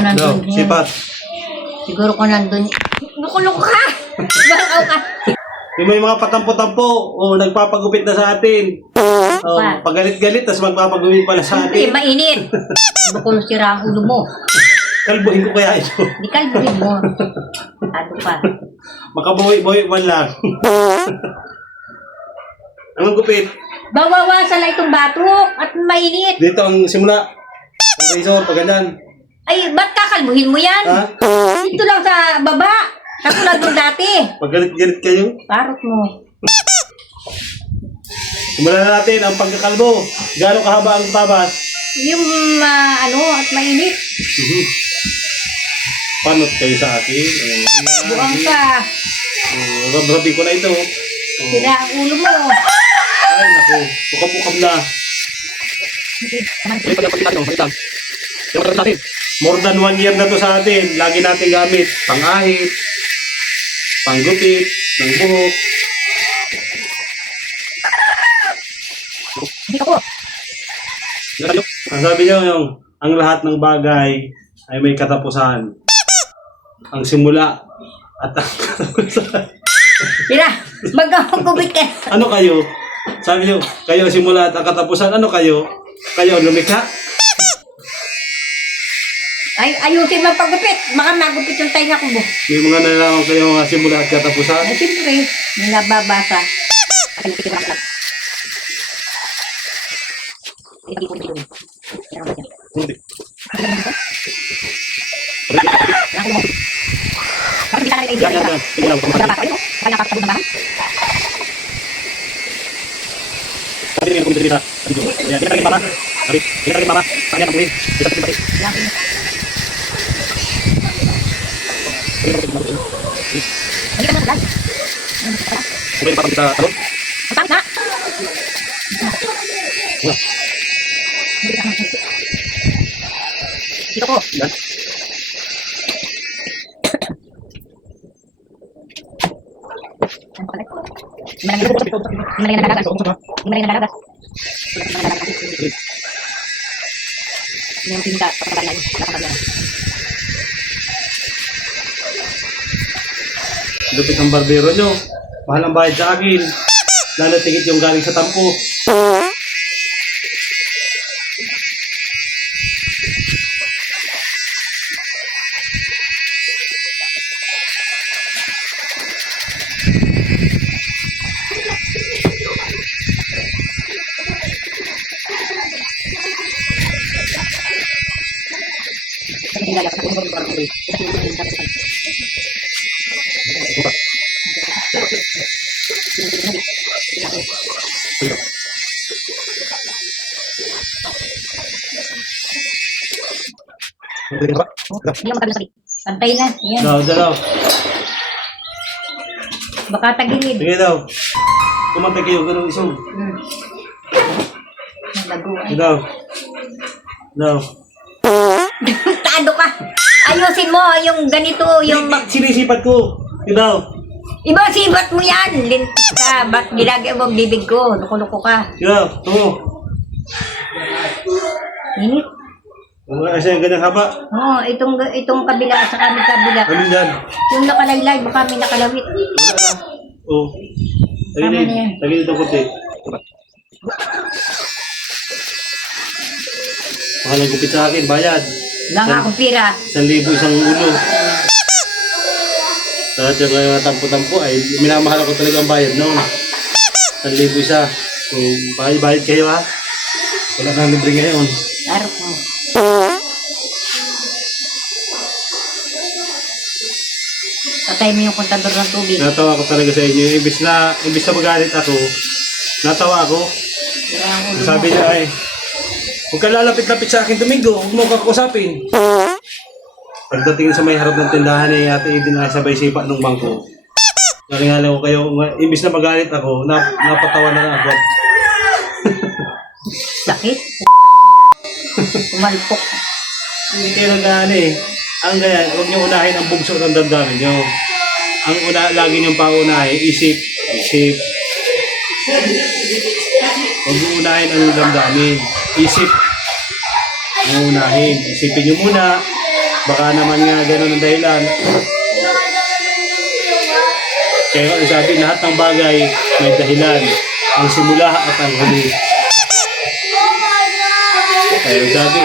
Nandun No, yan. sipat. Siguro kung nandun. Nakulong ka! Bakaw ka! Yung may mga patampo-tampo, o nagpapagupit na sa atin. Pagalit-galit, tapos magpapagupit pala sa Siyempre, atin. mainit. Bukul sira ang ulo mo. Kalbuhin ko kaya ito. Di kalbuhin mo. Ano pa? Makabuhi-buhi man lang. Anong gupit? Bawawasan lang itong batok at mainit. Dito ang simula. Ang razor, pag ganyan. Ay, ba't kakalbuhin mo yan? Ha? Dito lang sa baba. Katulad mo dati. Pag galit-galit kayo. Parot mo. Simulan na natin ang pagkakalbo. Gano'ng kahaba ang tabas? Yung at mainit. Panot kayo sa akin. Buang ka. Rabi ko na ito. Sira ang ulo mo. Ay, naku. Pukam-pukam na. More than 1 year na to sa atin. Lagi natin gamit. Pang-ahit. Panggupit. Ng buhok. Dito ko. Ang sabi nyo, ang lahat ng bagay ay may katapusan. Ang simula at ang katapusan. Tira, magkakagubit ka. Ano kayo? Sabi nyo, kayo ang simula at ang katapusan. Ano kayo? Kayo ang lumikha? Ay, ayusin mo ang paggupit. Baka magupit yung tainga ko mo. May mga nalaman kayo ang simula at katapusan? Ay, siyempre, may nababasa. Hindi. Dito ko. Lupit ang barbero nyo. Mahal ang bayad sa akin. Lalo tigit yung galing sa tampo. Hindi mo magsabi. Pantay na. Yan. Dalaw. Baka tagilid. Sige daw. Kumantay kayo, ganun isong. Laguan. Daw. Tado ka. Ayusin mo yung ganito, yung... Sinisipat ko. Daw. Iba sibat mo yan. Lintik ka. Ba't gilagay mo ang bibig ko? Nuko-nuko ka. Daw. Tungo. Init. Kasi yung ganyang haba. Oo, itong kabila sa kabila. Alin dyan? Yung nakalaylay, baka may nakalawit. Wala na. Oo. Tama na yan. Tagilid ang konti. Mahal ang gupit sa akin, bayad. Wala nga akong pira. 1,000 isang ulo. Lahat yung mga tampo-tampo ay minamahal ako talaga ang bayad noon. 1,000 isa. So, bayad kayo ha. Wala nang libre ngayon. Laro ko. Patay mo yung kontador ng tubig. Natawa ko talaga sa inyo. Imbis na magalit ako, natawa ako. Sira ang ulo mo. Sabi niya ay, huwag ka lalapit-lapit sa akin Domingo, huwag mo kakusapin. Pagdating sa may harap ng tindahan ni Ate Eden ay sabay sipa ng bangko. Naringala ko kayo, imbis na magalit ako, napatawa na lang ako. Sakit. Umalpok. Hindi kayo nag-ano eh. Ang ganyan, huwag niyo unahin ang bugso ng damdamin niyo. Ang lagi niyong paunahin, isip. Huwag niyo unahin ang damdamin. Isip. Ang unahin. Isipin niyo muna. Baka naman nga gano'n ang dahilan. Kaya ang sabi, lahat ng bagay may dahilan. Ang simula at ang huli. Kaya ang sabi,